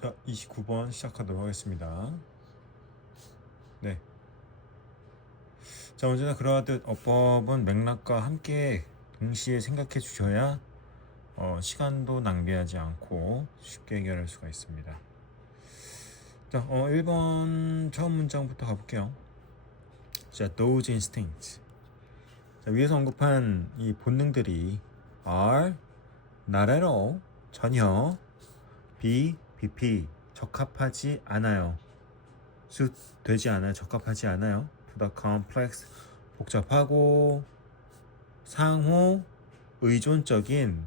자, 29번 시작하도록 하겠습니다. 네. 자, 언제나 그러하듯 어법은 맥락과 함께 동시에 생각해 주셔야 시간도 낭비하지 않고 쉽게 해결할 수가 있습니다. 자, 1번 처음 문장부터 가볼게요. 자, those instincts. 자, 위에서 언급한 이 본능들이 are not at all, 전혀 BP, 적합하지 않아요. 되지 않아요. 적합하지 않아요. To the complex, 복잡하고 상호 의존적인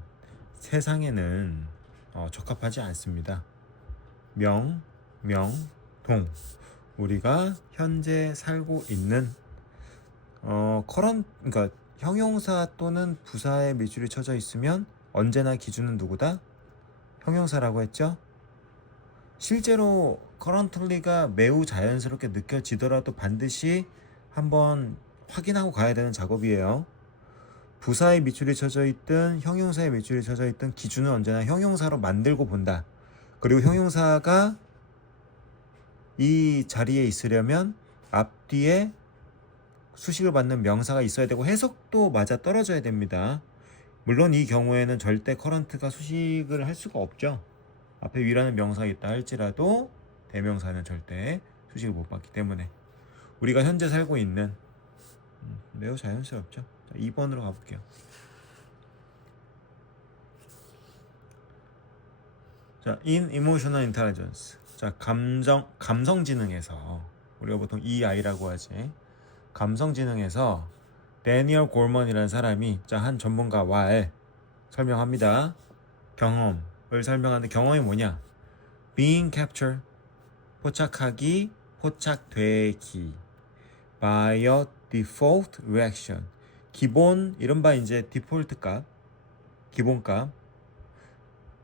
세상에는 적합하지 않습니다. 동. 우리가 현재 살고 있는 그러니까 형용사 또는 부사에 밑줄이 쳐져 있으면 언제나 기준은 누구다? 형용사라고 했죠? 실제로 currently가 매우 자연스럽게 느껴지더라도 반드시 한번 확인하고 가야 되는 작업이에요. 부사에 밑줄이 쳐져 있든 형용사에 밑줄이 쳐져 있든 기준은 언제나 형용사로 만들고 본다. 그리고 형용사가 이 자리에 있으려면 앞뒤에 수식을 받는 명사가 있어야 되고 해석도 맞아 떨어져야 됩니다. 물론 이 경우에는 절대 current가 수식을 할 수가 없죠. 앞에 위라는 명사가 있다 할지라도 대명사는 절대 수식을 못 받기 때문에 우리가 현재 살고 있는 매우 자연스럽죠. 자, 2번으로 가볼게요. 자, in emotional intelligence. 자, 감성지능에서 우리가 보통 EI라고 하지. 감성지능에서 데니얼 골먼이라는 사람이 한 전문가와 설명합니다. 경험을 설명하는데 경험이 뭐냐? Being captured, 포착되기 by a default reaction. 기본 이른바 이제 디폴트 값, 기본값,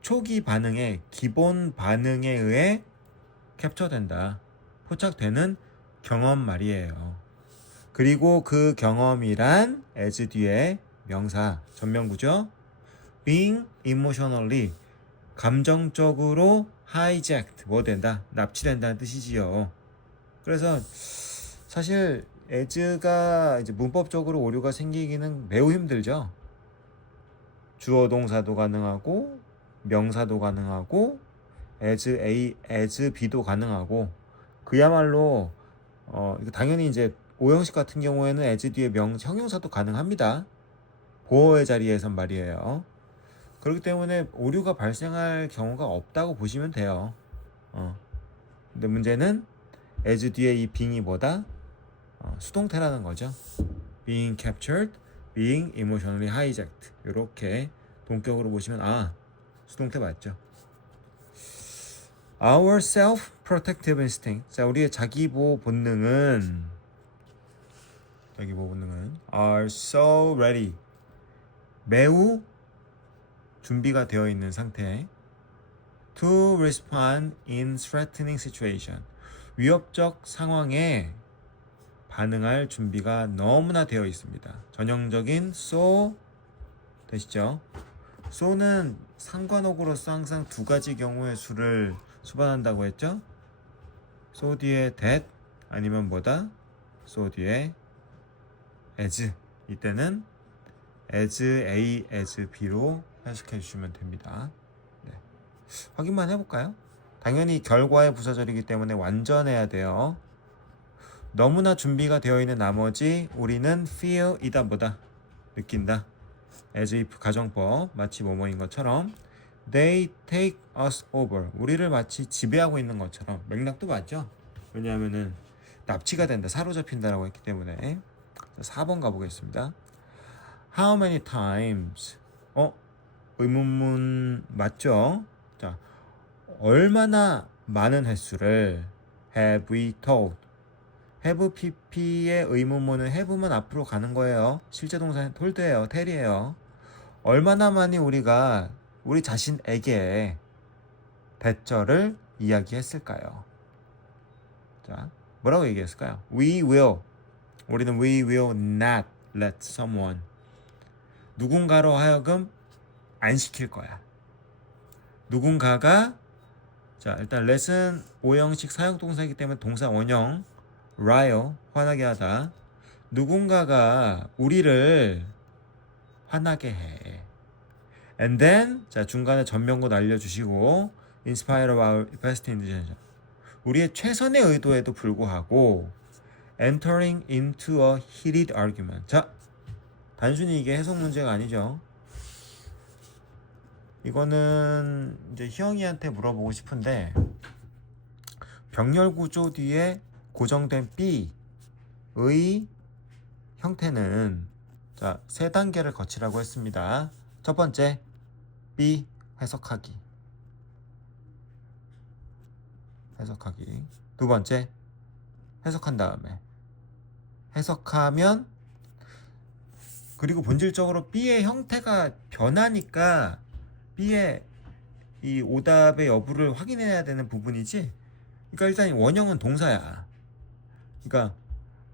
초기 반응의 기본 반응에 의해 캡처된다. 포착되는 경험 말이에요. 그리고 그 경험이란 as 뒤에 명사 전명구죠. being emotionally 감정적으로 hijacked 뭐 된다? 납치된다는 뜻이지요. 그래서 사실 as가 이제 문법적으로 오류가 생기기는 매우 힘들죠. 주어 동사도 가능하고 명사도 가능하고 as A, as B도 가능하고 그야말로 당연히 이제 오형식 같은 경우에는 as 뒤에 형용사도 가능합니다. 보어의 자리에선 말이에요. 그렇기 때문에 오류가 발생할 경우가 없다고 보시면 돼요. 근데 문제는 as 뒤에 이 being이 뭐다? 수동태라는 거죠. being captured, being emotionally hijacked 이렇게 동격으로 보시면 수동태 맞죠. Our self-protective instinct. 자, 우리의 자기보호 본능은 are so ready. 매우 준비가 되어 있는 상태. To respond in threatening situation. 위협적 상황에 반응할 준비가 너무나 되어 있습니다. 전형적인 so 되시죠? so는 상관어구로서 항상 두 가지 경우의 수를 수반한다고 했죠? so 뒤에 that 아니면 뭐다? so 뒤에 as 이때는 as A, as B로 해석해 주시면 됩니다. 네. 확인만 해볼까요? 당연히 결과의 부사절이기 때문에 완전해야 돼요. 너무나 준비가 되어 있는 나머지 우리는 feel 이다 뭐다? 느낀다. as if 가정법 마치 뭐뭐인 것처럼 they take us over 우리를 마치 지배하고 있는 것처럼 맥락도 맞죠? 왜냐하면은 납치가 된다, 사로잡힌다라고 했기 때문에. 4번 가보겠습니다. How many times? 의문문 맞죠? 자, 얼마나 많은 횟수를 have we told? have pp의 의문문은 have만 앞으로 가는 거예요. 실제 동사는 told예요. tell이에요. 얼마나 많이 우리가 우리 자신에게 대절을 이야기했을까요? 자, 뭐라고 얘기했을까요? 우리는 we will not let someone 누군가로 하여금 안 시킬 거야. 누군가가 자, 일단 let은 오형식 사용동사이기 때문에 동사 원형 rile 화나게 하다. 누군가가 우리를 화나게 해. And then 자 중간에 전명구 날려주시고 in spite of our best intention 우리의 최선의 의도에도 불구하고 entering into a heated argument. 자, 단순히 이게 해석 문제가 아니죠. 이거는 이제 희영이한테 물어보고 싶은데 병렬 구조 뒤에 고정된 B의 형태는 자, 세 단계를 거치라고 했습니다. 첫 번째, B 해석하기. 해석하기. 두 번째, 해석한 다음에 해석하면 그리고 본질적으로 B의 형태가 변하니까 B의 이 오답의 여부를 확인해야 되는 부분이지. 그러니까 일단 원형은 동사야. 그러니까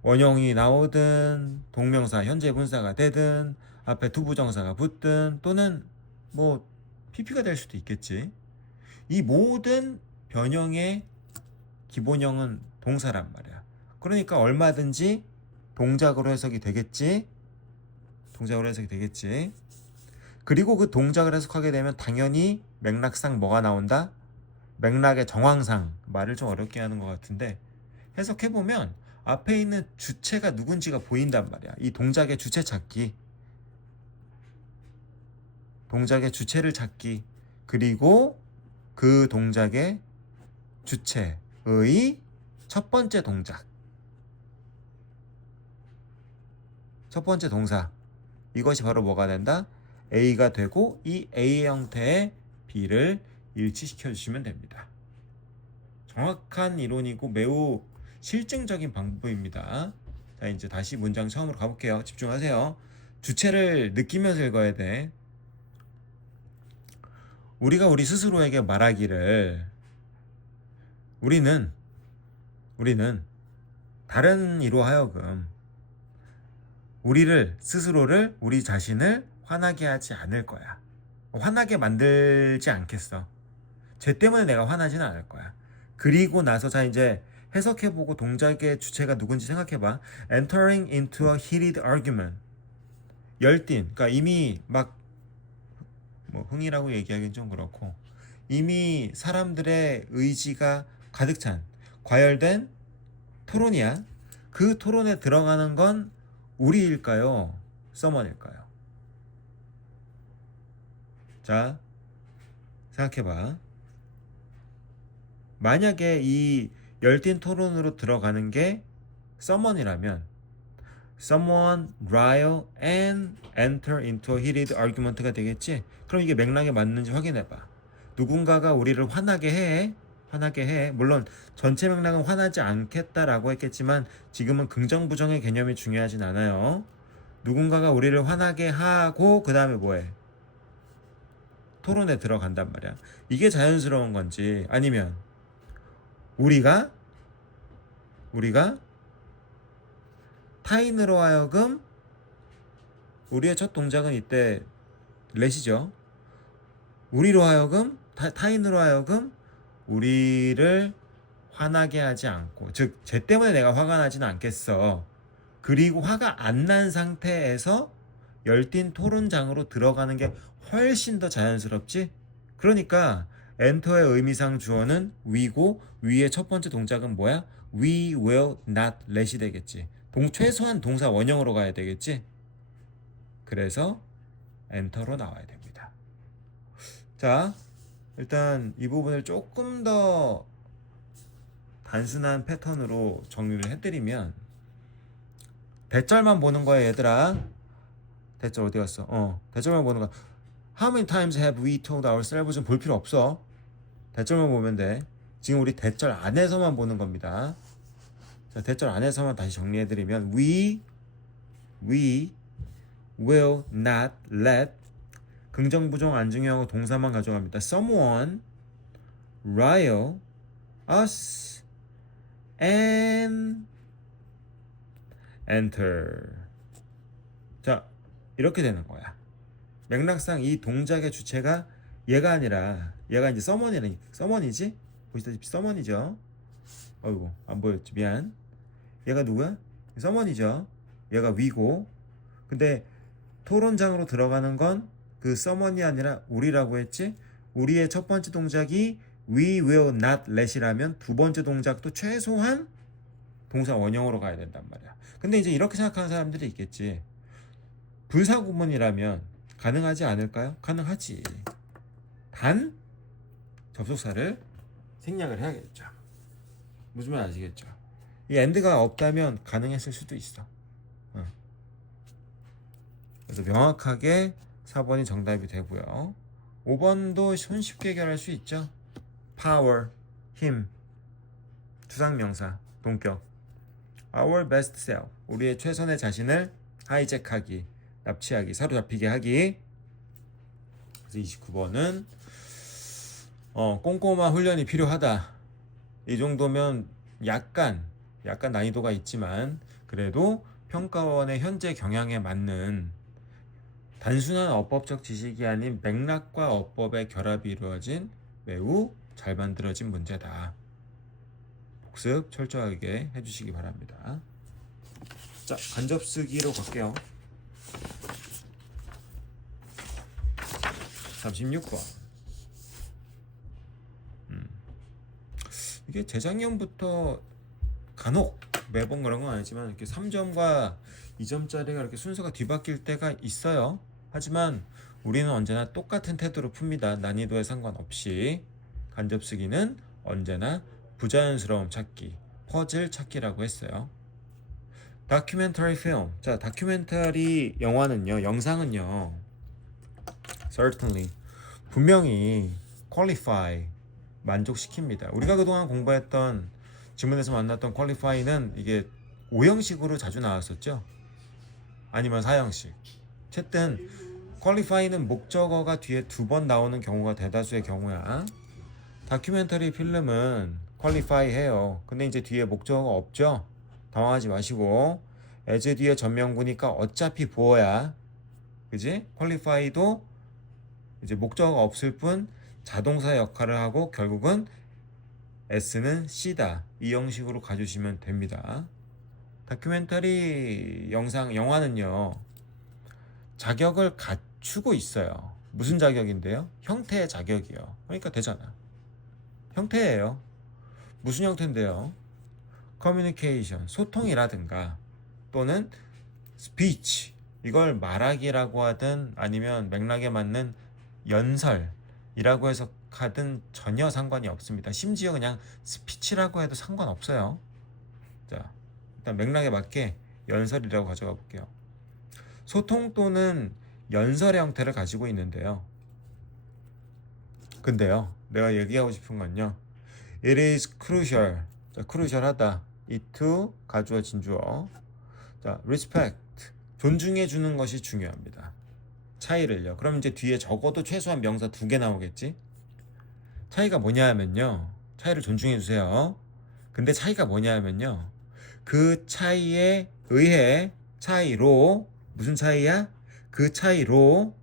원형이 나오든 동명사 현재 분사가 되든 앞에 투부정사가 붙든 또는 뭐 PP가 될 수도 있겠지. 이 모든 변형의 기본형은 동사란 말이야. 그러니까 얼마든지 동작으로 해석이 되겠지. 동작으로 해석이 되겠지. 그리고 그 동작을 해석하게 되면 당연히 맥락상 뭐가 나온다? 맥락의 정황상 말을 좀 어렵게 하는 것 같은데 해석해보면 앞에 있는 주체가 누군지가 보인단 말이야. 이 동작의 주체 찾기. 동작의 주체를 찾기. 그리고 그 동작의 주체의 첫 번째 동작. 첫 번째 동사. 이것이 바로 뭐가 된다? A가 되고 이 A 형태의 B를 일치시켜 주시면 됩니다. 정확한 이론이고 매우 실증적인 방법입니다. 자, 이제 다시 문장 처음으로 가볼게요. 집중하세요. 주체를 느끼면서 읽어야 돼. 우리가 우리 스스로에게 말하기를 우리는 다른 이로 하여금 우리를 스스로를 우리 자신을 화나게 하지 않을 거야. 화나게 만들지 않겠어. 쟤 때문에 내가 화나지는 않을 거야. 그리고 나서 자 이제 해석해보고 동작의 주체가 누군지 생각해봐. Entering into a heated argument. 열띤. 그러니까 이미 막 뭐 흥이라고 얘기하기는 좀 그렇고 이미 사람들의 의지가 가득 찬 과열된 토론이야. 그 토론에 들어가는 건 우리일까요? 서먼일까요? 자, 생각해봐. 만약에 이 열띤 토론으로 들어가는 게 someone이라면 someone rile and enter into a heated argument가 되겠지? 그럼 이게 맥락에 맞는지 확인해봐. 누군가가 우리를 화나게 해. 물론 전체 맥락은 화나지 않겠다라고 했겠지만 지금은 긍정 부정의 개념이 중요하진 않아요. 누군가가 우리를 화나게 하고 그 다음에 뭐해? 토론에 들어간단 말이야. 이게 자연스러운 건지 아니면 우리가 타인으로 하여금 우리의 첫 동작은 이때 렛이죠. 우리로 하여금 타인으로 하여금 우리를 화나게 하지 않고 즉 쟤 때문에 내가 화가 나지는 않겠어. 그리고 화가 안 난 상태에서 열띤 토론장으로 들어가는 게 훨씬 더 자연스럽지. 그러니까 엔터의 의미상 주어는 we고 we의 첫 번째 동작은 뭐야? We will not let이 되겠지. 최소한 동사 원형으로 가야 되겠지. 그래서 엔터로 나와야 됩니다. 자, 일단 이 부분을 조금 더 단순한 패턴으로 정리를 해드리면 대절만 보는 거야 얘들아. 대절 어디 갔어? 대절만 보는 거야. How many times have we told ourselves? 좀 볼 필요 없어. 대절만 보면 돼. 지금 우리 대절 안에서만 보는 겁니다. 자, 대절 안에서만 다시 정리해드리면 we will not let 긍정, 부정, 안중형하고 동사만 가져갑니다. Someone rile us and enter. 자, 이렇게 되는 거야. 맥락상 이 동작의 주체가 얘가 아니라 얘가 이제 someone이지? 보시다시피 someone이죠. 어이구 안 보였지 미안. 얘가 누구야? someone이죠. 얘가 we고. 근데 토론장으로 들어가는 건 그 someone이 아니라 우리라고 했지. 우리의 첫 번째 동작이 we will not let이라면 두 번째 동작도 최소한 동사 원형으로 가야 된단 말이야. 근데 이제 이렇게 생각하는 사람들이 있겠지. 불사구문이라면 가능하지 않을까요? 가능하지. 단 접속사를 생략을 해야겠죠. 무슨 말 아시겠죠? 이 and가 없다면 가능했을 수도 있어. 그래서 명확하게 4번이 정답이 되고요. 5번도 손쉽게 해결할 수 있죠. power, 힘, 투상명사, 동격. our best self, 우리의 최선의 자신을 하이잭하기, 납치하기, 사로잡히게 하기. 그래서 29번은 꼼꼼한 훈련이 필요하다. 이 정도면 약간 난이도가 있지만 그래도 평가원의 현재 경향에 맞는 단순한 어법적 지식이 아닌 맥락과 어법의 결합이 이루어진 매우 잘 만들어진 문제다. 복습 철저하게 해주시기 바랍니다. 자, 간접쓰기로 갈게요. 36번. 이게 재작년부터 간혹 매번 그런 건 아니지만 이렇게 3점과 2점짜리가 이렇게 순서가 뒤바뀔 때가 있어요. 하지만 우리는 언제나 똑같은 태도로 풉니다. 난이도에 상관없이. 간접쓰기는 언제나 부자연스러움 찾기, 퍼즐 찾기라고 했어요. 다큐멘터리 필름. 자, 다큐멘터리 영화는요, 영상은요, certainly 분명히 qualify 만족시킵니다. 우리가 그동안 공부했던 지문에서 만났던 qualify는 이게 5형식으로 자주 나왔었죠. 아니면 4형식. 어쨌든 qualify는 목적어가 뒤에 2번 나오는 경우가 대다수의 경우야. 다큐멘터리 필름은 qualify 해요. 근데 이제 뒤에 목적어가 없죠. 당황하지 마시고 as 뒤에 전명구니까 어차피 보어야, 그지? qualify도 이제 목적어가 없을 뿐 자동사 역할을 하고 결국은 S는 C다. 이 형식으로 가주시면 됩니다. 다큐멘터리 영화는요, 자격을 갖추고 있어요. 무슨 자격인데요? 형태의 자격이요. 그러니까 되잖아. 형태예요. 무슨 형태인데요? 커뮤니케이션, 소통이라든가 또는 스피치, 이걸 말하기라고 하든 아니면 맥락에 맞는 연설이라고 해석하든 전혀 상관이 없습니다. 심지어 그냥 스피치라고 해도 상관없어요. 자, 일단 맥락에 맞게 연설이라고 가져가 볼게요. 소통 또는 연설의 형태를 가지고 있는데요. 근데요, 내가 얘기하고 싶은 건요, it is crucial. 자, crucial하다. it to 가주어 진주어. 자, respect. 존중해 주는 것이 중요합니다. 차이를요. 그럼 이제 뒤에 적어도 최소한 명사 2개 나오겠지? 차이가 뭐냐 하면요, 차이를 존중해 주세요. 근데 차이가 뭐냐 하면요, 그 차이에 의해, 차이로, 무슨 차이야? 그 차이로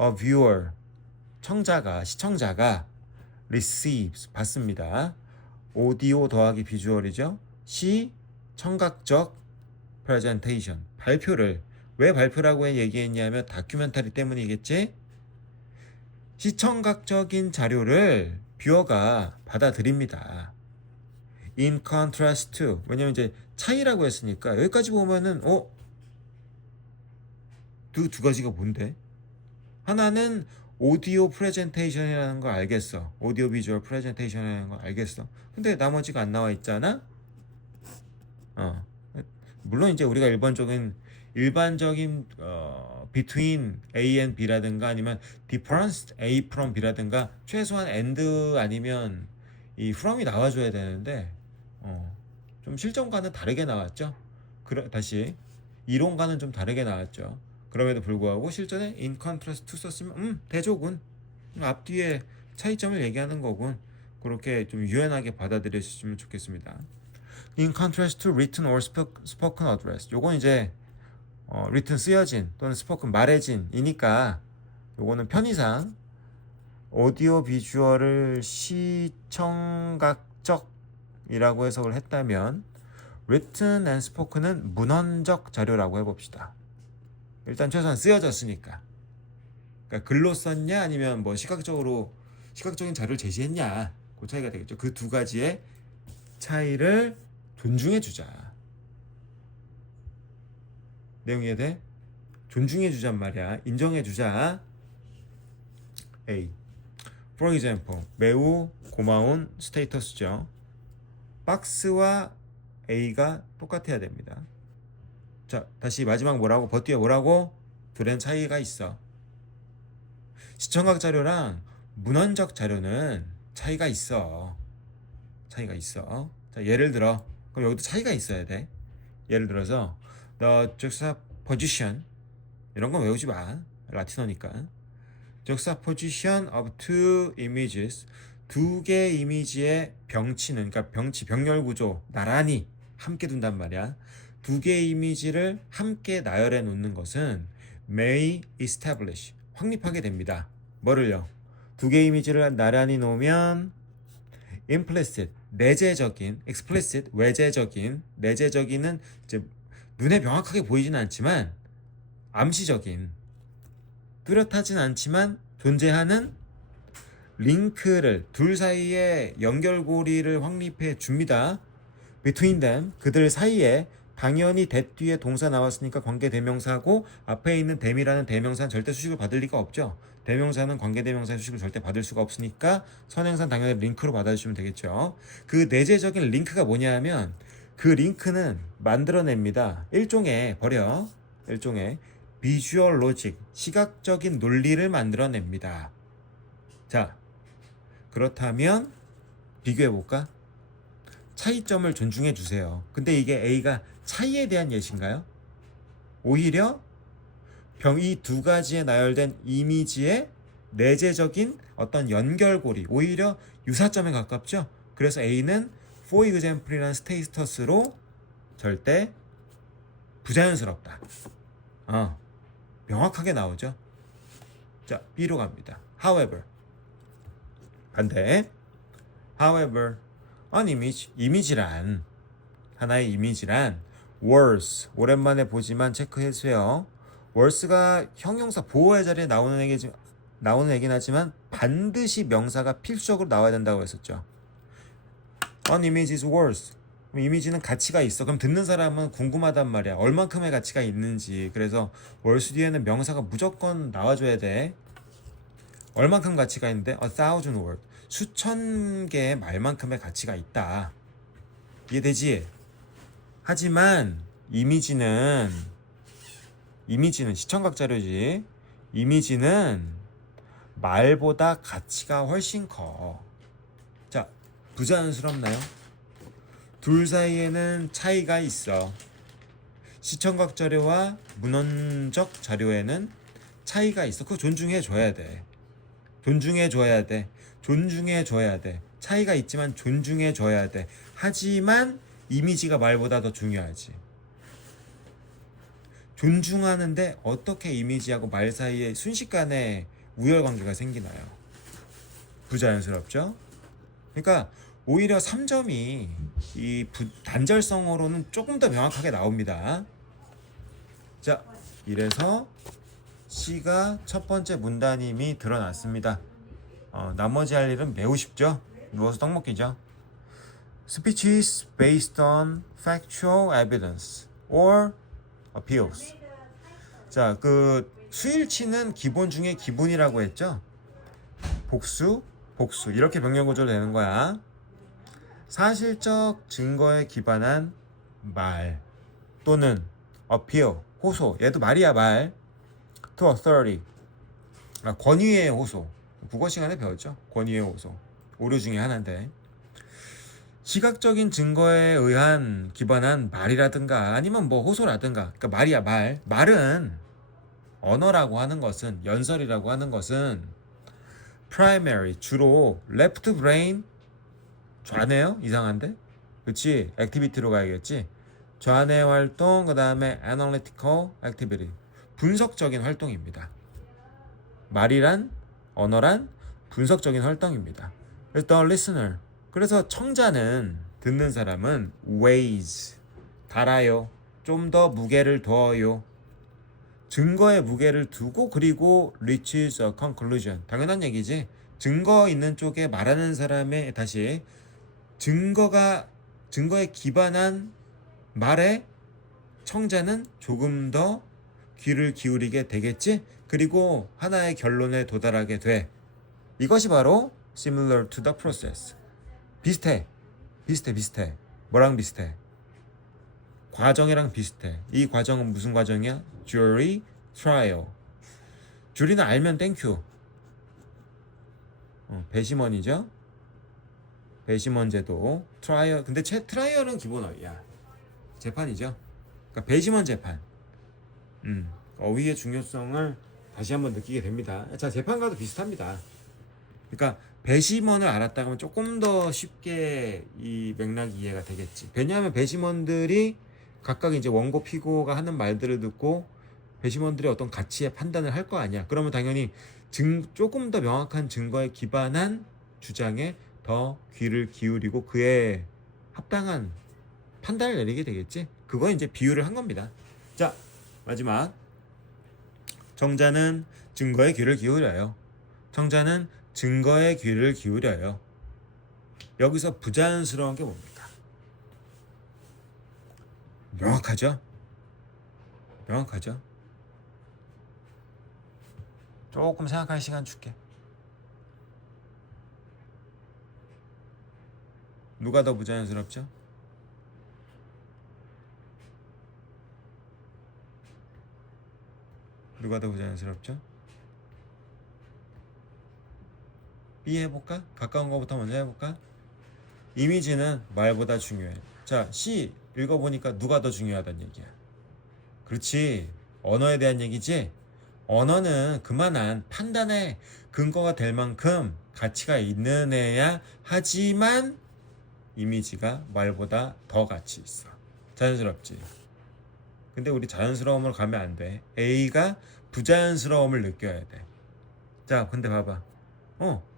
a viewer, 시청자가 receives, 받습니다. 오디오 더하기 비주얼이죠. 청각적 presentation, 발표를. 왜 발표라고 얘기했냐면 다큐멘터리 때문이겠지. 시청각적인 자료를 뷰어가 받아들입니다. In contrast to, 왜냐면 이제 차이라고 했으니까 여기까지 보면은 두 가지가 뭔데? 하나는 오디오 프레젠테이션이라는 걸 알겠어. 오디오 비주얼 프레젠테이션이라는 걸 알겠어. 근데 나머지가 안 나와 있잖아. 물론 이제 우리가 일반적인 between A and B라든가 아니면 difference A from B라든가 최소한 and 아니면 이 from이 나와줘야 되는데 좀 실전과는 다르게 나왔죠. 다시 이론과는 좀 다르게 나왔죠. 그럼에도 불구하고 실전에 in contrast to 썼으면 대조군, 앞뒤에 차이점을 얘기하는 거군. 그렇게 좀 유연하게 받아들여주시면 좋겠습니다. In contrast to written or spoken address. 요건 이제 written 쓰여진 또는 spoken 말해진이니까 요거는 편의상 오디오 비주얼을 시청각적이라고 해석을 했다면 written and spoken은 문헌적 자료라고 해봅시다. 일단 최소한 쓰여졌으니까. 그러니까 글로 썼냐 아니면 뭐 시각적인 자료를 제시했냐, 그 차이가 되겠죠. 그 두 가지의 차이를 존중해주자. 내용 이해돼? 존중해주잔 말이야. 인정해주자. A. For example, 매우 고마운 스테이터스죠. 박스와 A가 똑같아야 됩니다. 자, 다시 마지막 뭐라고? 버티에 뭐라고? 둘엔 차이가 있어. 시청각 자료랑 문헌적 자료는 차이가 있어. 차이가 있어. 자, 예를 들어, 그럼 여기도 차이가 있어야 돼. 예를 들어서 the juxtaposition, 이런 건 외우지 마. 라틴어니까. juxtaposition of two images, 두 개의 이미지의 병치는, 그러니까 병렬 구조 나란히 함께 둔단 말이야. 두 개의 이미지를 함께 나열해 놓는 것은 may establish, 확립하게 됩니다. 뭐를요? 두 개의 이미지를 나란히 놓으면 implicit, 내재적인, explicit, 외재적인, 내재적인은 이제 눈에 명확하게 보이지는 않지만 암시적인, 뚜렷하진 않지만 존재하는 링크를, 둘 사이에 연결고리를 확립해 줍니다. between them, 그들 사이에. 당연히 that 뒤에 동사 나왔으니까 관계대명사고, 앞에 있는 them이라는 대명사는 절대 수식을 받을 리가 없죠. 대명사는 관계대명사의 수식을 절대 받을 수가 없으니까 선행사는 당연히 링크로 받아주시면 되겠죠. 그 내재적인 링크가 뭐냐 하면 그 링크는 만들어냅니다. 일종의 비주얼 로직, 시각적인 논리를 만들어냅니다. 자, 그렇다면 비교해볼까? 차이점을 존중해주세요. 근데 이게 A가 차이에 대한 예시인가요? 오히려 이 두 가지에 나열된 이미지의 내재적인 어떤 연결고리, 오히려 유사점에 가깝죠? 그래서 A는 for example이라는 스테이터스로 절대 부자연스럽다. 명확하게 나오죠? 자, B로 갑니다. However, 반대. However, an image, 이미지란, 하나의 이미지란 words, 오랜만에 보지만 체크해주세요. words가 형용사 보호의 자리에 나오는 얘기는 하지만 반드시 명사가 필수적으로 나와야 된다고 했었죠. An image is words. 이미지는 가치가 있어. 그럼 듣는 사람은 궁금하단 말이야. 얼만큼의 가치가 있는지. 그래서 words 뒤에는 명사가 무조건 나와줘야 돼. 얼만큼 가치가 있는데? A thousand words. 수천 개의 말만큼의 가치가 있다. 이해되지? 하지만 이미지는 시청각 자료지. 이미지는 말보다 가치가 훨씬 커. 자, 부자연스럽나요? 둘 사이에는 차이가 있어. 시청각 자료와 문헌적 자료에는 차이가 있어. 그거 존중해줘야 돼. 차이가 있지만 존중해줘야 돼. 하지만 이미지가 말보다 더 중요하지. 존중하는데 어떻게 이미지하고 말 사이에 순식간에 우열관계가 생기나요? 부자연스럽죠? 그러니까 오히려 3점이 이 단절성으로는 조금 더 명확하게 나옵니다. 자, 이래서 C가 첫 번째 문단임이 드러났습니다. 나머지 할 일은 매우 쉽죠? 누워서 떡 먹기죠. Speech is based on factual evidence or appeals. 자, 그 수일치는 기본 중에 기본이라고 했죠? 복수 이렇게 병렬 구조로 되는 거야. 사실적 증거에 기반한 말 또는 appeal, 호소. 얘도 말이야, 말. to authority, 권위의 호소. 국어 시간에 배웠죠? 권위의 호소. 오류 중에 하나인데, 시각적인 증거에 의한 기반한 말이라든가 아니면 뭐 호소라든가, 그러니까 말이야, 말. 말은 언어라고 하는 것은, 연설이라고 하는 것은 primary, 주로 left brain, 좌뇌요? 이상한데? 그치? 액티비티로 가야겠지? 좌뇌 활동, 그 다음에 analytical activity, 분석적인 활동입니다. 말이란, 언어란 분석적인 활동입니다. 그래서 the listener. 그래서 청자는 듣는 사람은 weighs 달아요. 좀 더 무게를 둬요. 증거에 무게를 두고 그리고 reaches a conclusion. 당연한 얘기지. 증거 있는 쪽에 말하는 사람의 다시 증거에 기반한 말에 청자는 조금 더 귀를 기울이게 되겠지. 그리고 하나의 결론에 도달하게 돼. 이것이 바로 similar to the process. 비슷해. 뭐랑 비슷해? 과정이랑 비슷해. 이 과정은 무슨 과정이야? jury trial. 주리는 알면 땡큐. 배심원이죠. 배심원 제도. 트라이얼. 근데 트라이얼은 기본 어휘야. 재판이죠. 그러니까 배심원 재판. 어휘의 중요성을 다시 한번 느끼게 됩니다. 자, 재판과도 비슷합니다. 그러니까 배심원을 알았다면 조금 더 쉽게 이 맥락이 이해가 되겠지. 왜냐하면 배심원들이 각각 이제 원고 피고가 하는 말들을 듣고 배심원들의 어떤 가치의 판단을 할 거 아니야. 그러면 당연히 조금 더 명확한 증거에 기반한 주장에 더 귀를 기울이고 그에 합당한 판단을 내리게 되겠지. 그거 이제 비유를 한 겁니다. 자, 마지막. 청자는 증거에 귀를 기울여요. 청자는 증거에 귀를 기울여요. 여기서 부자연스러운 게 뭡니까? 명확하죠? 조금 생각할 시간 줄게. 누가 더 부자연스럽죠? B 해볼까? 가까운 거부터 먼저 해볼까? 이미지는 말보다 중요해. 자, C 읽어보니까 누가 더 중요하다는 얘기야. 그렇지. 언어에 대한 얘기지. 언어는 그만한 판단의 근거가 될 만큼 가치가 있는 애야. 하지만 이미지가 말보다 더 가치 있어. 자연스럽지. 근데 우리 자연스러움으로 가면 안 돼. A가 부자연스러움을 느껴야 돼. 자, 근데 봐봐.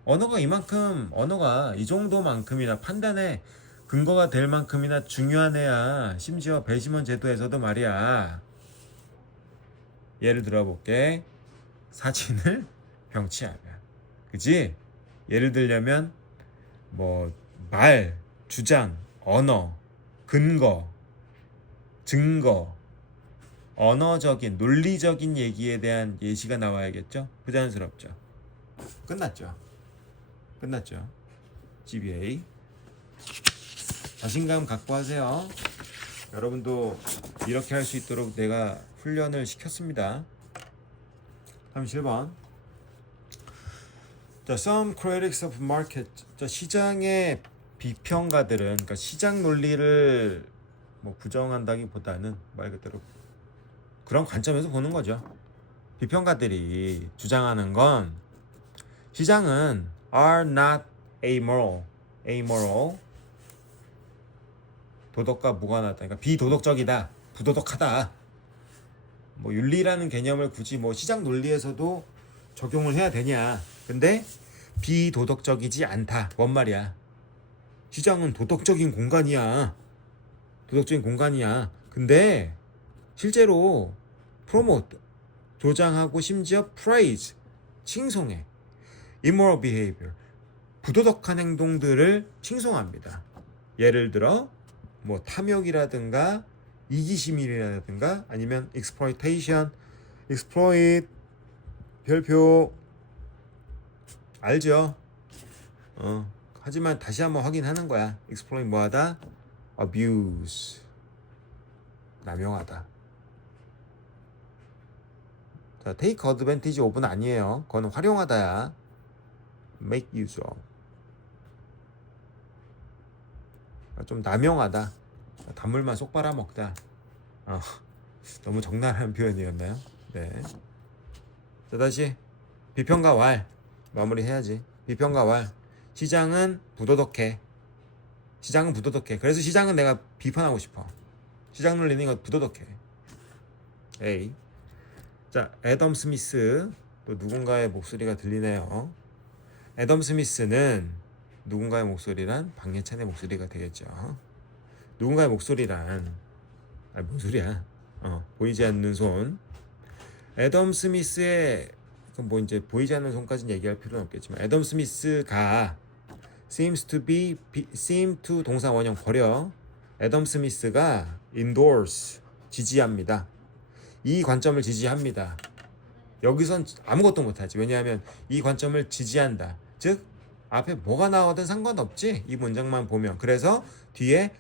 언어가 이 정도만큼이나 판단에 근거가 될 만큼이나 중요한 애야. 심지어 배심원 제도에서도 말이야. 예를 들어볼게. 사진을 병치하면. 그지? 예를 들려면 말, 주장, 언어, 근거, 증거, 언어적인, 논리적인 얘기에 대한 예시가 나와야겠죠? 부자연스럽죠? 끝났죠? GBA. 자신감 갖고 하세요. 여러분도 이렇게 할 수 있도록 내가 훈련을 시켰습니다. 37번. 자, some critics of market. 자, 시장의 비평가들은, 그러니까 시장 논리를 부정한다기보다는 말 그대로 그런 관점에서 보는 거죠. 비평가들이 주장하는 건 시장은 are not amoral. 도덕과 무관하다. 그러니까 비도덕적이다. 부도덕하다. 윤리라는 개념을 굳이 시장 논리에서도 적용을 해야 되냐. 근데 비도덕적이지 않다. 뭔 말이야? 시장은 도덕적인 공간이야. 근데 실제로 promote, 조장하고 심지어 praise, 칭송해. immoral behavior, 부도덕한 행동들을 칭송합니다. 예를 들어 탐욕이라든가 이기심이라든가 아니면 exploitation, exploit 별표 알죠? 하지만 다시 한번 확인하는 거야. exploit 뭐하다? abuse, 남용하다. 자, take advantage of는 아니에요. 그건 활용하다야. make use of. 좀 남용하다. 단물만 쏙 빨아먹다. 너무 적나라한 표현이었나요? 네. 자, 다시 비평가 왈 마무리해야지. 비평가 왈. 시장은 부도덕해. 그래서 시장은 내가 비판하고 싶어. 시장 논리는 이거 부도덕해. A. 자, 애덤 스미스. 또 누군가의 목소리가 들리네요. 애덤 스미스는 누군가의 목소리란 박예찬의 목소리가 되겠죠. 누군가의 목소리란 뭔 소리야? 보이지 않는 손. 애덤 스미스의 그럼 뭐 이제 보이지 않는 손까지는 얘기할 필요는 없겠지만 애덤 스미스가 seem to 동사 원형 버려. 애덤 스미스가 endorse 지지합니다. 이 관점을 지지합니다. 여기선 아무것도 못하지. 왜냐하면 이 관점을 지지한다. 즉 앞에 뭐가 나오든 상관없지. 이 문장만 보면. 그래서 뒤에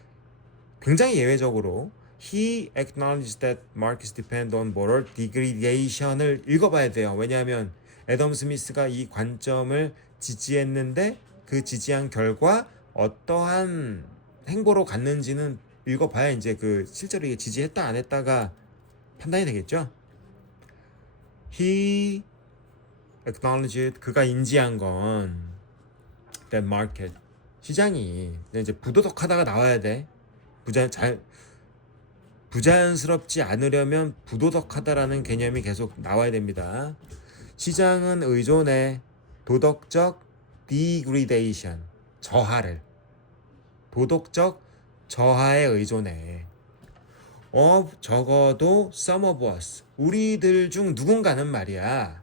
굉장히 예외적으로 He acknowledges that markets depend on moral degradation을 읽어봐야 돼요. 왜냐하면 애덤 스미스가 이 관점을 지지했는데 그 지지한 결과 어떠한 행보로 갔는지는 읽어봐야 이제 그 실제로 이게 지지했다 안 했다가 판단이 되겠죠. He acknowledged 그가 인지한 건 that market 시장이 이제 부도덕하다가 나와야 돼. 부자연스럽지 않으려면 부도덕하다라는 개념이 계속 나와야 됩니다. 시장은 의존해 도덕적 degradation 저하를 도덕적 저하에 의존해. 적어도 some of us 우리들 중 누군가는 말이야.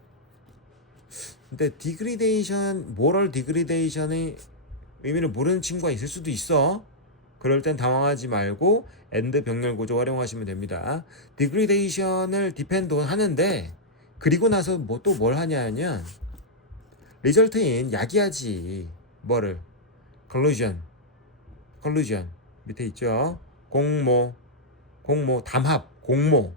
근데 degradation, moral degradation의 의미를 모르는 친구가 있을 수도 있어. 그럴 땐 당황하지 말고 and 병렬 구조 활용하시면 됩니다. degradation을 depend on 하는데 그리고 나서 뭐 또 뭘 하냐면 result인 야기하지. 뭐를? collusion 밑에 있죠. 공모 담합 공모.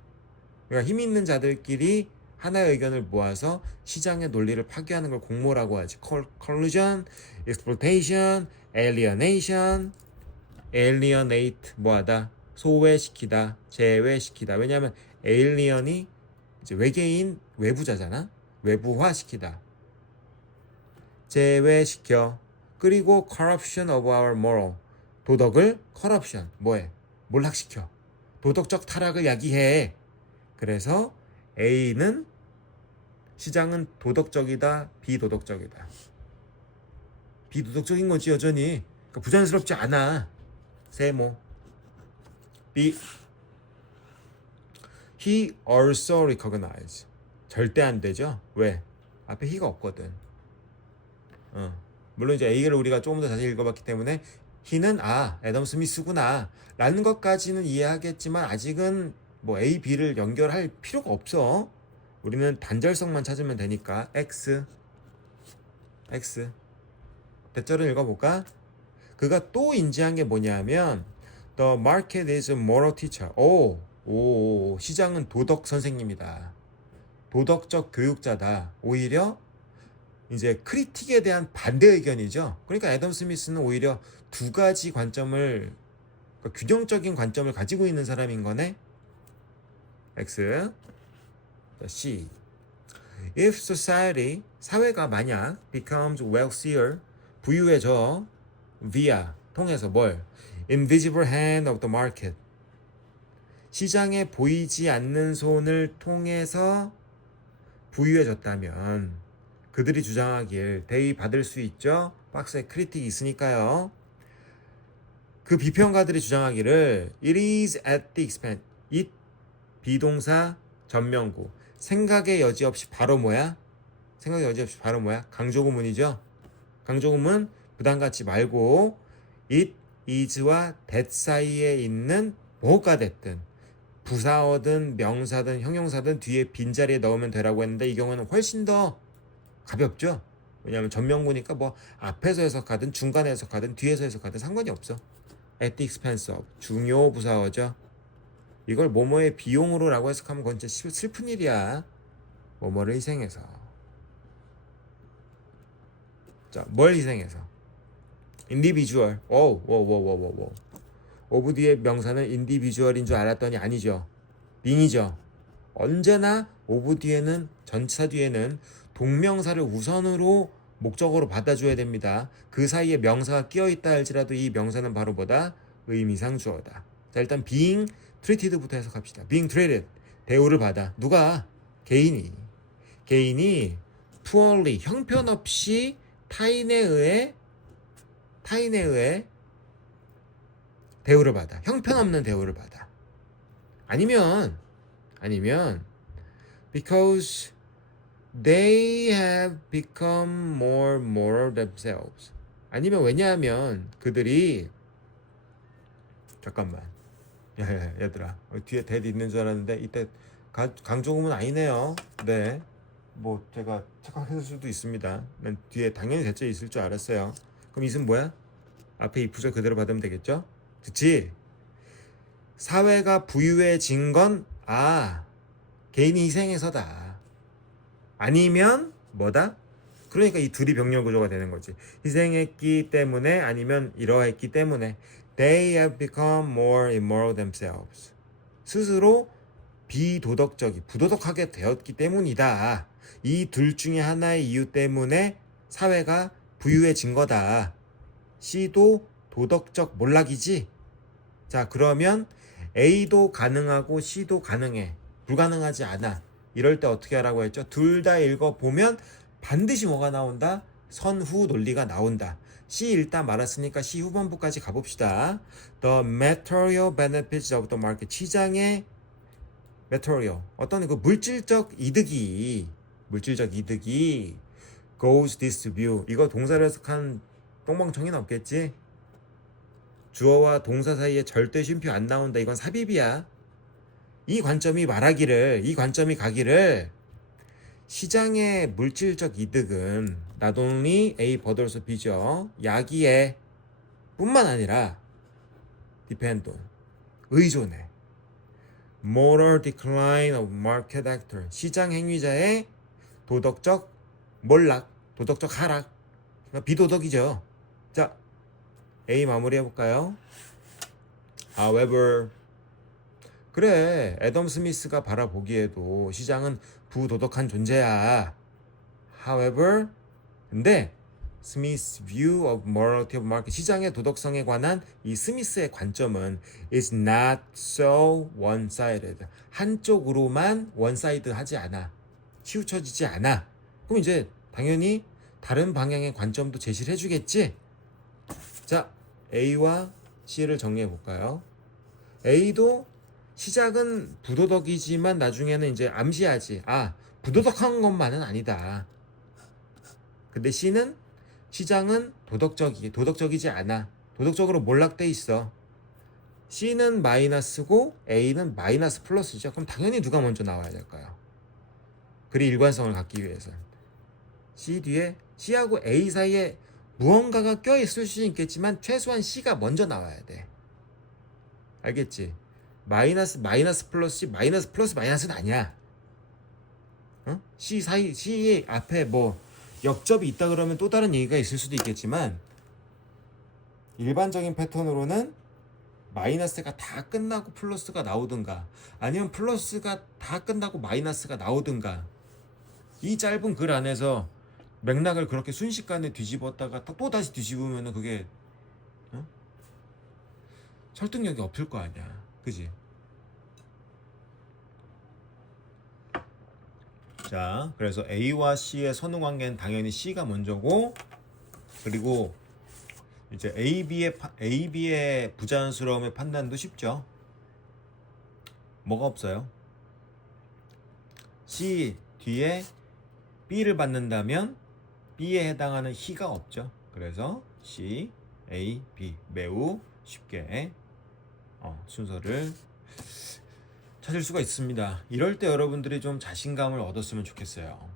그러니까 힘 있는 자들끼리 하나의 의견을 모아서 시장의 논리를 파괴하는 걸 공모라고 하지. collusion, exploitation, alienation, alienate 뭐하다 소외시키다, 제외시키다. 왜냐하면 alien이 이제 외계인 외부자잖아. 외부화시키다, 제외시켜. 그리고 corruption of our moral 도덕을 corruption 뭐해? 몰락시켜. 도덕적 타락을 야기해. 그래서 A는 시장은 도덕적이다, 비도덕적이다. 비도덕적인 거지 여전히. 그러니까 부자연스럽지 않아. 세모. B. He also recognized. 절대 안 되죠. 왜? 앞에 he가 없거든. 물론 이제 A를 우리가 조금 더 자세히 읽어봤기 때문에 he는 애덤 스미스구나 라는 것까지는 이해하겠지만 아직은 뭐 A, B를 연결할 필요가 없어. 우리는 단절성만 찾으면 되니까 X 대절을 읽어볼까? 그가 또 인지한 게 뭐냐면 The market is a moral teacher. 시장은 도덕 선생님이다. 도덕적 교육자다. 오히려 이제 크리틱에 대한 반대 의견이죠. 그러니까 애덤 스미스는 오히려 두 가지 관점을 그러니까 균형적인 관점을 가지고 있는 사람인 거네. X. C. If society 사회가 만약 becomes wealthier 부유해져 via 통해서 뭘? invisible hand of the market 시장에 보이지 않는 손을 통해서 부유해졌다면 그들이 주장하길 대의 받을 수 있죠. 박스에 크리틱이 있으니까요. 그 비평가들이 주장하기를 it is at the expense it 비동사 전명구 생각의 여지 없이 바로 뭐야? 생각의 여지 없이 바로 뭐야? 강조구문이죠. 강조구문 부담 갖지 말고 it is와 that 사이에 있는 뭐가 됐든 부사어든 명사든 형용사든 뒤에 빈자리에 넣으면 되라고 했는데 이 경우는 훨씬 더 가볍죠. 왜냐하면 전명구니까 뭐 앞에서 해석하든 중간에 해석하든 뒤에서 해석하든 상관이 없어. at the expense of 중요 부사어죠. 이걸 뭐뭐의 비용으로 라고 해석하면 그건 진짜 슬픈 일이야. 뭐뭐를 희생해서. 자, 뭘 희생해서? individual. 오브 뒤의 명사는 individual인 줄 알았더니 아니죠. being이죠. 언제나 오브 뒤에는 전치사 뒤에는 동명사를 우선으로 목적어로 받아줘야 됩니다. 그 사이에 명사가 끼어있다 할지라도 이 명사는 바로 뭐다? 의미상 주어다. 자, 일단 being treated부터 해석합시다. being treated 대우를 받아. 누가? 개인이 poorly 형편없이 타인에 의해 대우를 받아. 형편없는 대우를 받아. 아니면 because they have become more moral themselves. 아니면 왜냐하면 그들이 잠깐만. 야, 얘들아. 뒤에 대드 있는 줄 알았는데 이때 강조음은 아니네요. 네. 뭐 제가 착각했을 수도 있습니다. 난 뒤에 당연히 대체 있을 줄 알았어요. 그럼 이은 뭐야? 앞에 이 부절 그대로 받으면 되겠죠? 그치? 사회가 부유해진 건 개인이 희생해서다. 아니면 뭐다? 그러니까 이 둘이 병렬 구조가 되는 거지. 희생했기 때문에 아니면 이러했기 때문에 they have become more immoral themselves. 스스로 부도덕하게 되었기 때문이다. 이 둘 중에 하나의 이유 때문에 사회가 부유해진 거다. C도 도덕적 몰락이지. 자, 그러면 A도 가능하고 C도 가능해. 불가능하지 않아. 이럴 때 어떻게 하라고 했죠? 둘 다 읽어보면 반드시 뭐가 나온다? 선후 논리가 나온다. C 일단 말았으니까 C 후반부까지 가봅시다. The material benefits of the market. 시장의 material. 어떤 그 물질적 이득이 goes this view. 이거 동사를 해석한 똥멍청이는 없겠지? 주어와 동사 사이에 절대 쉼표 안 나온다. 이건 삽입이야. 이 관점이 가기를 시장의 물질적 이득은 not only A but also B죠. 야기에 뿐만 아니라 depend on 의존해. moral decline of market actor. 시장 행위자의 도덕적 몰락, 도덕적 하락. 그러니까 비도덕이죠. 자, A 마무리 해볼까요? However, 그래, 애덤 스미스가 바라보기에도 시장은 부도덕한 존재야. However, 근데 스미스 view of morality of market, 시장의 도덕성에 관한 이 스미스의 관점은 is not so one-sided. 한쪽으로만 one-sided 하지 않아. 치우쳐지지 않아. 그럼 이제 당연히 다른 방향의 관점도 제시를 해주겠지? 자, A와 C를 정리해 볼까요? A도 시작은 부도덕이지만 나중에는 이제 암시하지. 부도덕한 것만은 아니다. 근데 C는 시장은 도덕적이지 않아. 도덕적으로 몰락돼 있어. C는 마이너스고 A는 마이너스 플러스죠. 그럼 당연히 누가 먼저 나와야 될까요? 그리 일관성을 갖기 위해서는 C 뒤에 C하고 A 사이에 무언가가 껴있을 수 있겠지만 최소한 C가 먼저 나와야 돼. 알겠지? 마이너스 플러스 마이너스 플러스 마이너스는 아니야. C 앞에 뭐 역접이 있다 그러면 또 다른 얘기가 있을 수도 있겠지만 일반적인 패턴으로는 마이너스가 다 끝나고 플러스가 나오든가 아니면 플러스가 다 끝나고 마이너스가 나오든가 이 짧은 글 안에서 맥락을 그렇게 순식간에 뒤집었다가 또 다시 뒤집으면 그게 설득력이 없을 거 아니야. 그지? 자, 그래서 A와 C의 선후 관계는 당연히 C가 먼저고, 그리고 이제 AB의 부자연스러움의 판단도 쉽죠. 뭐가 없어요? C 뒤에 B를 받는다면 B에 해당하는 희가 없죠. 그래서 C, A, B 매우 쉽게 순서를 찾을 수가 있습니다. 이럴 때 여러분들이 좀 자신감을 얻었으면 좋겠어요.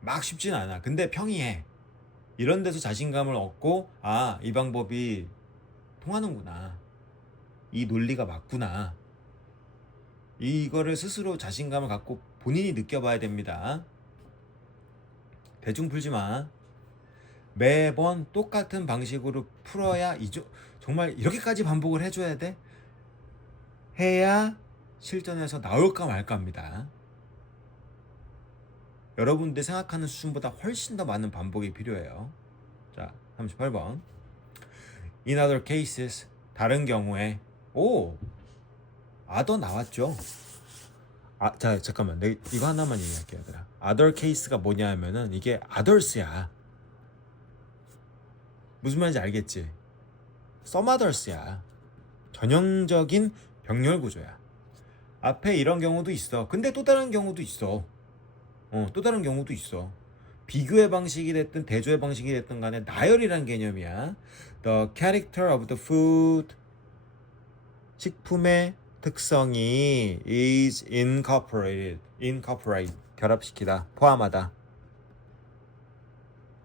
막 쉽진 않아. 근데 평이해. 이런 데서 자신감을 얻고 이 방법이 통하는구나. 이 논리가 맞구나. 이거를 스스로 자신감을 갖고 본인이 느껴봐야 됩니다. 대충 풀지 마. 매번 똑같은 방식으로 풀어야 정말 이렇게까지 반복을 해줘야 돼? 해야 실전에서 나올까 말까입니다. 여러분들 생각하는 수준보다 훨씬 더 많은 반복이 필요해요. 자, 38번. In other cases, 다른 경우에 other 나왔죠. 자, 잠깐만. 내가 이거 하나만 얘기할게, 얘들아. other case가 뭐냐 하면은 이게 others야. 무슨 말인지 알겠지? some others야. 전형적인 병렬 구조야. 앞에 이런 경우도 있어. 근데 또 다른 경우도 있어. 또 다른 경우도 있어. 비교의 방식이 됐든 대조의 방식이 됐든 간에 나열이란 개념이야. The character of the food. 식품의 특성이 is incorporate. 결합시키다. 포함하다.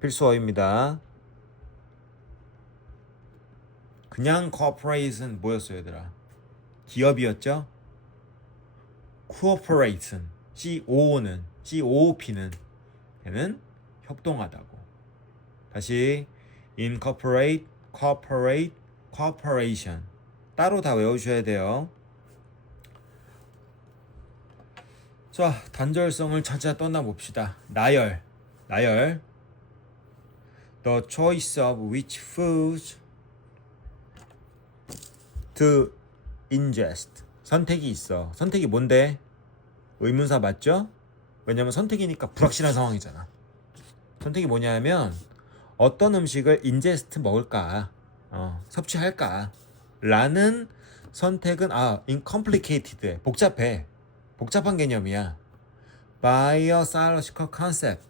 필수어입니다. 그냥 corporate은 뭐였어요, 얘들아? 기업이었죠? cooperate은 COOP는 얘는 협동하다고. 다시 incorporate, cooperate, cooperation. 따로 다 외우셔야 돼요. 자, 단절성을 찾아 떠나봅시다. 나열. The choice of which foods to ingest. 선택이 있어. 선택이 뭔데? 의문사 맞죠? 왜냐면 선택이니까 불확실한 상황이잖아. 선택이 뭐냐면 어떤 음식을 ingest 먹을까? 섭취할까? 라는 선택은 incomplicated. 복잡한 개념이야. By a psychological concept.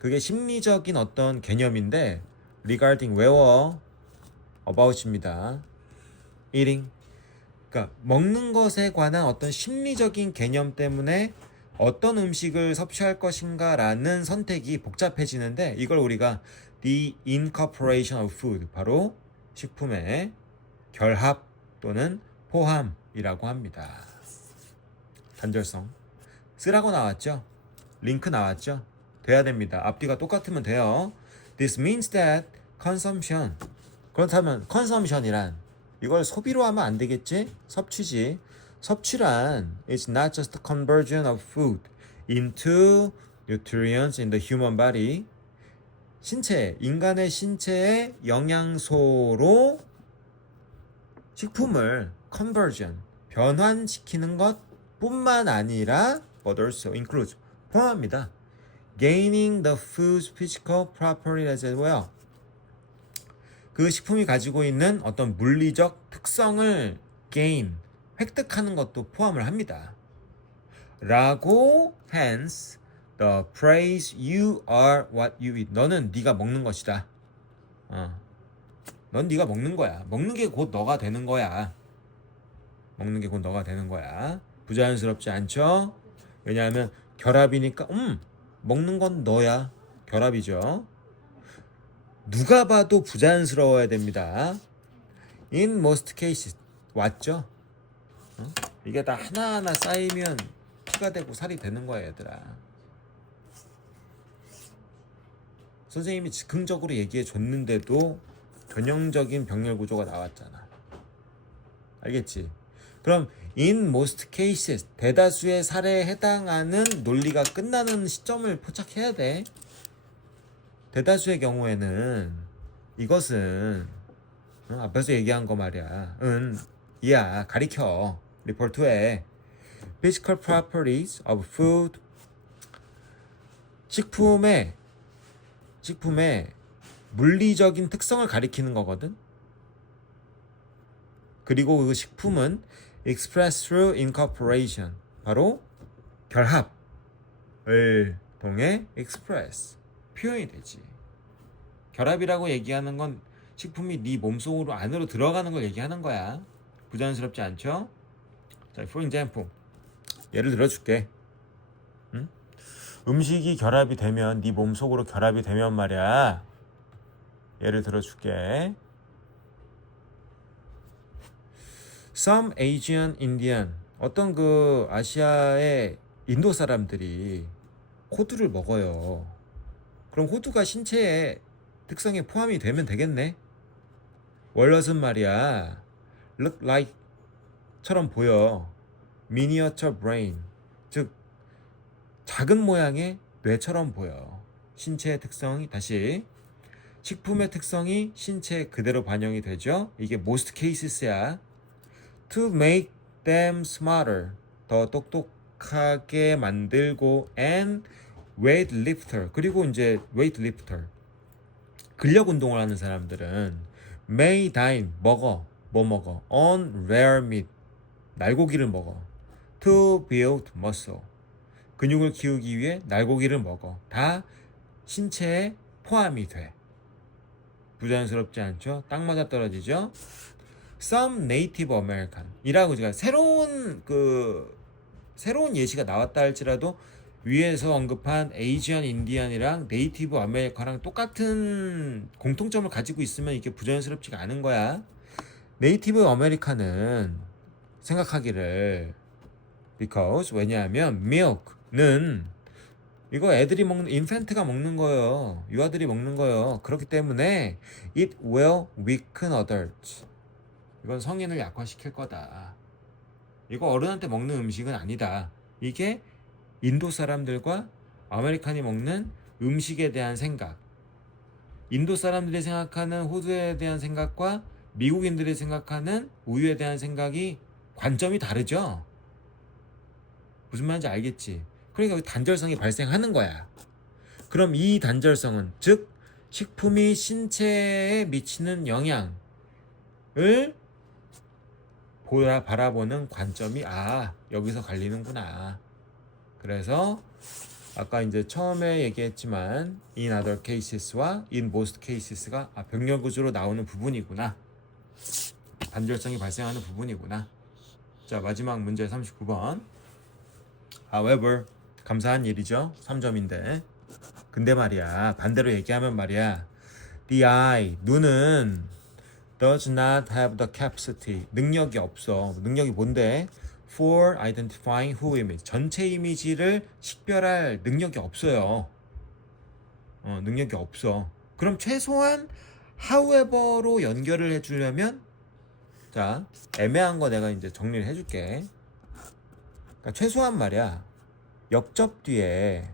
그게 심리적인 어떤 개념인데 regarding 외워 about입니다. eating. 그러니까 먹는 것에 관한 어떤 심리적인 개념 때문에 어떤 음식을 섭취할 것인가라는 선택이 복잡해지는데 이걸 우리가 the incorporation of food, 바로 식품의 결합 또는 포함이라고 합니다. 단절성. 쓰라고 나왔죠? 링크 나왔죠? 돼야 됩니다. 앞뒤가 똑같으면 돼요. This means that consumption. 그렇다면 consumption이란 이걸 소비로 하면 안 되겠지? 섭취지. 섭취란 is not just the conversion of food into nutrients in the human body. 인간의 신체의 영양소로 식품을 conversion, 변환시키는 것뿐만 아니라 but also includes, 포함합니다. Gaining the food's physical properties as well. 그 식품이 가지고 있는 어떤 물리적 특성을 gain, 획득하는 것도 포함을 합니다. 라고 hence the phrase you are what you eat. 너는 네가 먹는 것이다. 넌 네가 먹는 거야. 먹는 게 곧 너가 되는 거야. 부자연스럽지 않죠? 왜냐하면 결합이니까 먹는 건 너야. 결합이죠. 누가 봐도 부자연스러워야 됩니다. In most cases. 왔죠? 이게 다 하나하나 쌓이면 피가 되고 살이 되는 거야, 얘들아. 선생님이 즉흥적으로 얘기해 줬는데도 전형적인 병렬 구조가 나왔잖아. 알겠지? 그럼 in most cases, 대다수의 사례에 해당하는 논리가 끝나는 시점을 포착해야 돼. 대다수의 경우에는 이것은 앞에서 얘기한 거 말이야. 이야 가리켜. 리포트에 physical properties of food. 식품의 물리적인 특성을 가리키는 거거든. 그리고 그 식품은 expressed through incorporation, 바로 결합을 통해 express, 표현이 되지. 결합이라고 얘기하는 건 식품이 네 몸속으로 안으로 들어가는 걸 얘기하는 거야. 부자연스럽지 않죠? 자, for example, 예를 들어줄게. 음식이 결합이 되면 네 몸속으로 결합이 되면 말이야. 예를 들어줄게. Some Asian Indian, 어떤 그 아시아의 인도 사람들이 호두를 먹어요. 그럼 호두가 신체의 특성에 포함이 되면 되겠네. 월넛은 말이야, look like 처럼 보여. miniature brain, 즉 작은 모양의 뇌처럼 보여. 신체의 특성이, 다시 식품의 특성이 신체에 그대로 반영이 되죠. 이게 most cases야. To make them smarter, 더 똑똑하게 약하게 만들고 and weightlifter 그리고 이제 weightlifter 근력 운동을 하는 사람들은 may dine 먹어 뭐 먹어 on rare meat 날고기를 먹어 to build muscle 근육을 키우기 위해 날고기를 먹어 다 신체에 포함이 돼. 부자연스럽지 않죠? 딱 맞아 떨어지죠? Some Native American 이라고 제가 새로운 예시가 나왔다 할지라도 위에서 언급한 에이지언 인디언이랑 네이티브 아메리카랑 똑같은 공통점을 가지고 있으면 이게 부자연스럽지가 않은 거야. 네이티브 아메리카는 생각하기를 because 왜냐하면 milk는 이거 애들이 먹는 인팬트가 먹는 거예요. 유아들이 먹는 거예요. 그렇기 때문에 it will weaken adults. 이건 성인을 약화시킬 거다. 이거 어른한테 먹는 음식은 아니다. 이게 인도 사람들과 아메리칸이 먹는 음식에 대한 생각. 인도 사람들이 생각하는 호두에 대한 생각과 미국인들이 생각하는 우유에 대한 생각이 관점이 다르죠. 무슨 말인지 알겠지? 그러니까 단절성이 발생하는 거야. 그럼 이 단절성은 즉 식품이 신체에 미치는 영향을 바라보는 관점이 여기서 갈리는구나. 그래서 아까 이제 처음에 얘기했지만 in other cases와 in most cases가 병렬구조로 나오는 부분이구나. 단절성이 발생하는 부분이구나. 자, 마지막 문제 39번. However, 감사한 일이죠. 3점인데. 근데 말이야, 반대로 얘기하면 말이야, the eye, 눈은 does not have the capacity, 능력이 없어. 능력이 뭔데? For identifying who image, 전체 이미지를 식별할 능력이 없어요. 능력이 없어. 그럼 최소한 however로 연결을 해주려면, 자, 애매한 거 내가 이제 정리를 해줄게. 그러니까 최소한 말이야, 역접 뒤에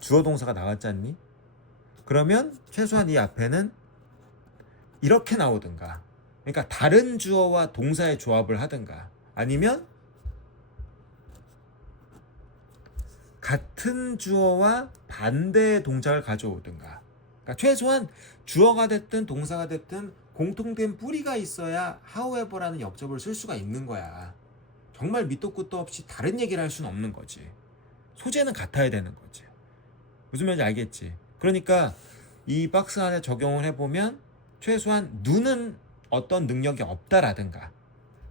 주어 동사가 나왔지 않니? 그러면 최소한 이 앞에는 이렇게 나오든가, 그러니까 다른 주어와 동사의 조합을 하든가, 아니면 같은 주어와 반대의 동작을 가져오든가. 그러니까 최소한 주어가 됐든 동사가 됐든 공통된 뿌리가 있어야 however라는 역접을 쓸 수가 있는 거야. 정말 밑도 끝도 없이 다른 얘기를 할 수는 없는 거지. 소재는 같아야 되는 거지. 무슨 말인지 알겠지? 그러니까 이 박스 안에 적용을 해보면 최소한 눈은 어떤 능력이 없다라든가,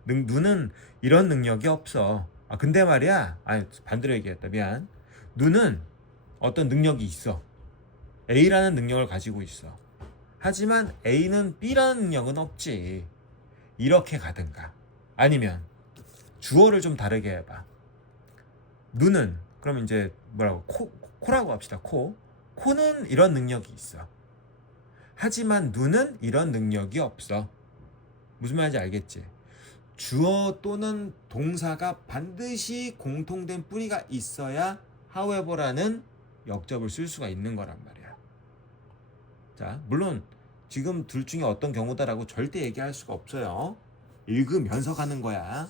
눈은 이런 능력이 없어. 근데 말이야, 반대로 얘기했다, 미안. 눈은 어떤 능력이 있어. A라는 능력을 가지고 있어. 하지만 A는 B라는 능력은 없지. 이렇게 가든가, 아니면 주어를 좀 다르게 해봐. 눈은, 그럼 이제 뭐라고, 코라고 합시다. 코는 이런 능력이 있어. 하지만 눈은 이런 능력이 없어. 무슨 말인지 알겠지? 주어 또는 동사가 반드시 공통된 뿌리가 있어야 however라는 역접을 쓸 수가 있는 거란 말이야. 자, 물론 지금 둘 중에 어떤 경우다라고 절대 얘기할 수가 없어요. 읽으면서 가는 거야.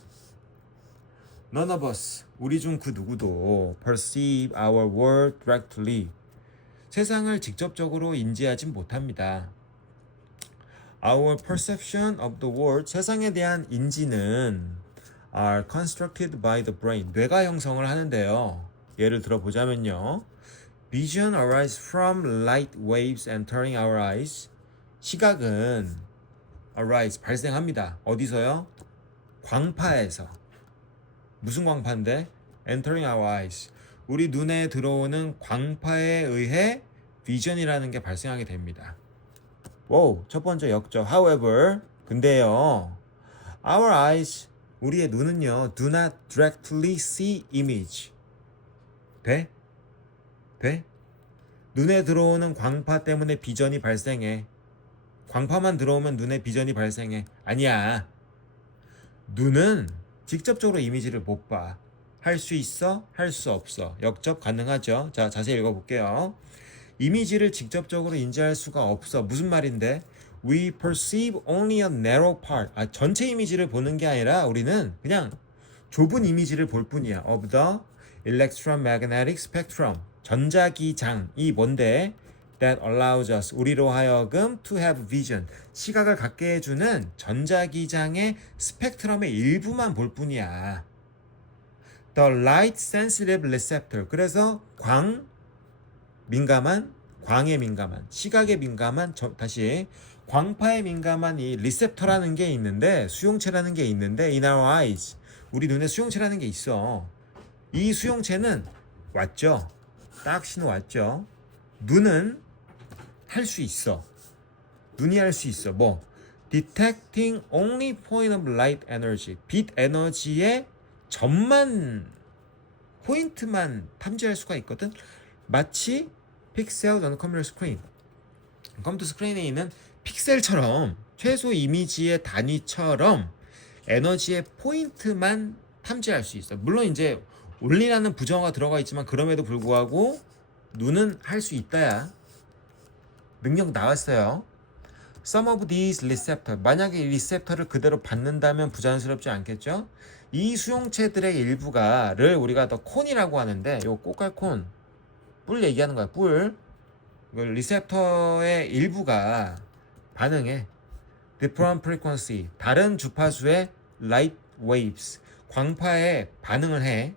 None of us, 우리 중 그 누구도 perceive our world directly, 세상을 직접적으로 인지하진 못합니다. Our perception of the world, 세상에 대한 인지는 are constructed by the brain, 뇌가 형성을 하는데요. 예를 들어 보자면요. Vision arises from light waves entering our eyes. 시각은 arise, 발생합니다. 어디서요? 광파에서. 무슨 광파인데? Entering our eyes. 우리 눈에 들어오는 광파에 의해 vision이라는 게 발생하게 됩니다. 오, 첫 번째 역적. However, 근데요. Our eyes, 우리의 눈은요. Do not directly see image. 돼? 눈에 들어오는 광파 때문에 비전이 발생해. 광파만 들어오면 눈에 비전이 발생해. 아니야. 눈은 직접적으로 이미지를 못 봐. 할 수 있어? 할 수 없어. 역접 가능하죠? 자, 자세히 읽어볼게요. 이미지를 직접적으로 인지할 수가 없어. 무슨 말인데? We perceive only a narrow part. 전체 이미지를 보는 게 아니라 우리는 그냥 좁은 이미지를 볼 뿐이야. of the electromagnetic spectrum. 전자기장이 뭔데? that allows us, 우리로 하여금 to have vision, 시각을 갖게 해주는 전자기장의 스펙트럼의 일부만 볼 뿐이야. the light sensitive receptor. 그래서 광에 민감한, 시각에 민감한, 다시 광파에 민감한 이 리셉터라는 게 있는데, 수용체라는 게 있는데, in our eyes, 우리 눈에 수용체라는 게 있어. 이 수용체는 왔죠. 딱 신호 왔죠. 눈은 할 수 있어. 눈이 할 수 있어. 뭐 detecting only point of light energy, 빛 에너지의 점만, 포인트만 탐지할 수가 있거든. 마치 픽셀 on 컴퓨터 스크린, 컴퓨터 스크린에 있는 픽셀처럼, 최소 이미지의 단위처럼 에너지의 포인트만 탐지할 수 있어. 물론 이제 only라는 부정어가 들어가 있지만 그럼에도 불구하고 눈은 할 수 있다야. 능력 나왔어요. Some of these receptor, 만약에 이 리셉터를 그대로 받는다면 부자연스럽지 않겠죠? 이 수용체들의 일부가를 우리가 더 콘이라고 하는데, 요 꽃갈콘, 뿔 얘기하는 거야. 뿔. 리셉터의 일부가 반응해. different frequency, 다른 주파수의 light waves, 광파에 반응을 해.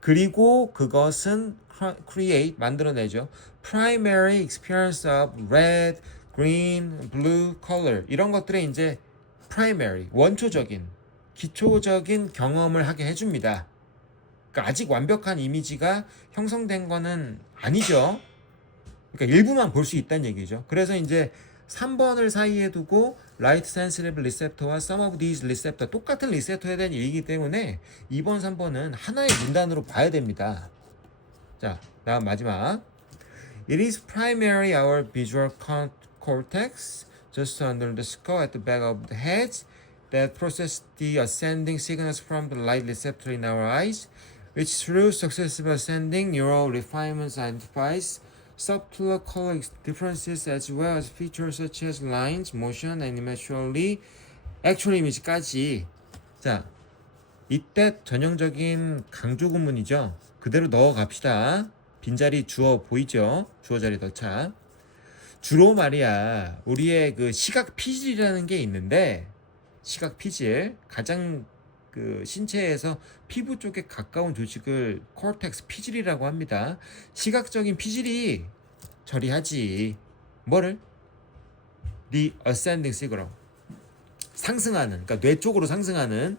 그리고 그것은 create, 만들어내죠. primary experience of red, green, blue color. 이런 것들의 이제 primary, 원초적인, 기초적인 경험을 하게 해줍니다. 그러니까 아직 완벽한 이미지가 형성된 거는 아니죠. 그러니까 일부만 볼 수 있다는 얘기죠. 그래서 이제 3번을 사이에 두고 light sensitive receptor와 some of these receptor, 똑같은 리셉터에 대한 얘기이기 때문에 2번, 3번은 하나의 문단으로 봐야 됩니다. 자, 다음 마지막. It is primarily our visual cortex, just under the skull at the back of the head, that process the ascending signals from the light receptor in our eyes, which through successive ascending neural refinements identifies subtler color differences as well as features such as lines, motion, and actual image까지. 자, 이때 전형적인 강조 구문이죠. 그대로 넣어 갑시다. 빈자리 주어 보이죠? 주어 자리 넣자. 주로 말이야, 우리의 그 시각 피질이라는 게 있는데, 시각 피질, 가장 그 신체에서 피부 쪽에 가까운 조직을 코르텍스 피질이라고 합니다. 시각적인 피질이 처리하지. 뭐를? The ascending signal, 상승하는, 그러니까 뇌 쪽으로 상승하는,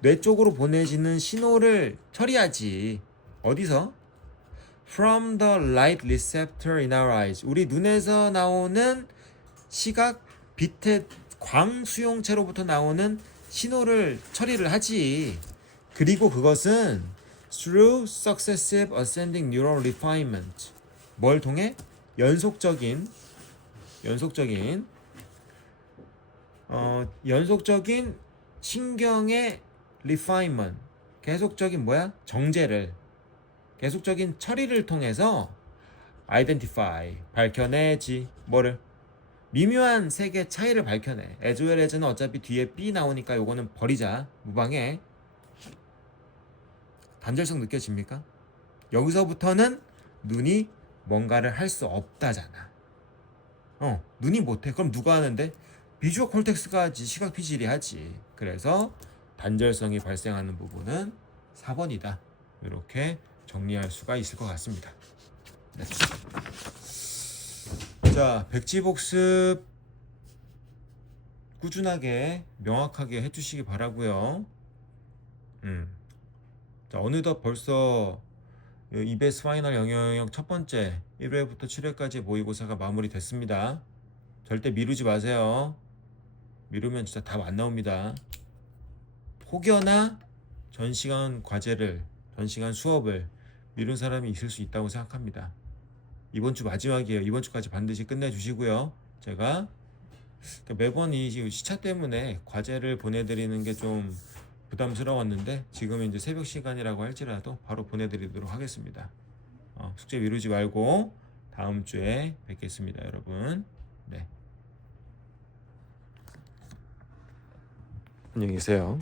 뇌 쪽으로 보내지는 신호를 처리하지. 어디서? From the light receptor in our eyes, 우리 눈에서 나오는 시각 빛의 광 수용체로부터 나오는 신호를 처리를 하지. 그리고 그것은 through successive ascending neural refinement, 뭘 통해? 연속적인 신경의 refinement, 계속적인 뭐야? 정제를, 계속적인 처리를 통해서 identify, 밝혀내지. 뭐를? 미묘한 색의 차이를 밝혀내. as well as는 어차피 뒤에 B 나오니까 요거는 버리자. 무방해. 단절성 느껴집니까? 여기서부터는 눈이 뭔가를 할 수 없다잖아. 눈이 못해. 그럼 누가 하는데? 비주얼 콜텍스가 하지. 시각 피질이 하지. 그래서 단절성이 발생하는 부분은 4번이다. 이렇게 정리할 수가 있을 것 같습니다. 네. 자, 백지복습 꾸준하게 명확하게 해주시기 바라고요. 자, 어느덧 벌써 EBS 파이널 영역 첫 번째 1회부터 7회까지 모의고사가 마무리됐습니다. 절대 미루지 마세요. 미루면 진짜 답 안 나옵니다. 혹여나 전시간 과제를, 전시간 수업을 미룬 사람이 있을 수 있다고 생각합니다. 이번 주 마지막이에요. 이번 주까지 반드시 끝내주시고요. 제가 매번 이 시차 때문에 과제를 보내드리는 게 좀 부담스러웠는데, 지금 이제 새벽 시간이라고 할지라도 바로 보내드리도록 하겠습니다. 숙제 미루지 말고 다음 주에 뵙겠습니다, 여러분. 네. 안녕히 계세요.